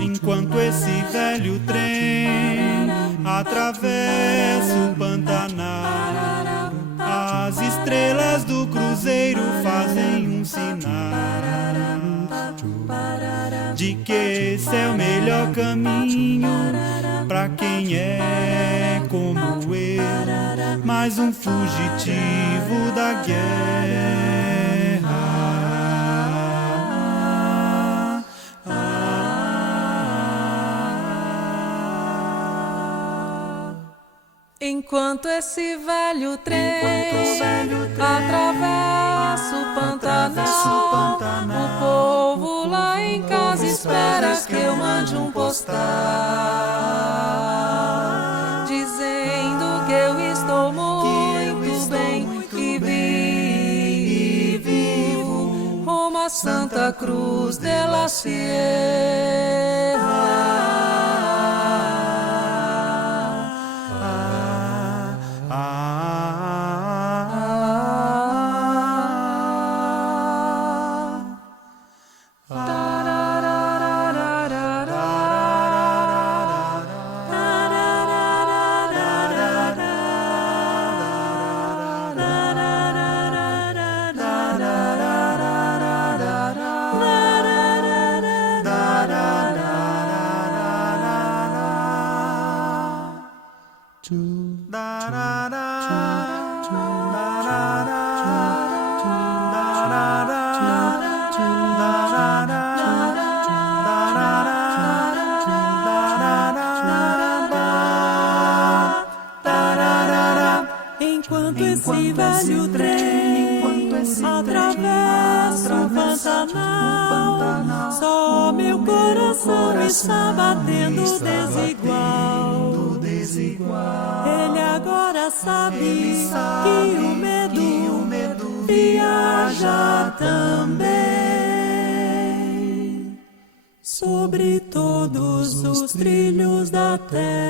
Enquanto esse velho trem atravessa o Pantanal, as estrelas do cruzeiro fazem um sinal de que esse é o melhor caminho pra quem é como eu, mais um fugitivo da guerra. Enquanto esse velho trem atravessa o Pantanal, o povo lá em casa espera que eu mande um postal dizendo que eu estou muito bem e vivo rumo a Santa Cruz de la Sierra. Enquanto esse velho trem atravessa o Pantanal, só meu coração está batendo desigual. Ele agora sabe que o medo viaja também sobre todos os trilhos da terra.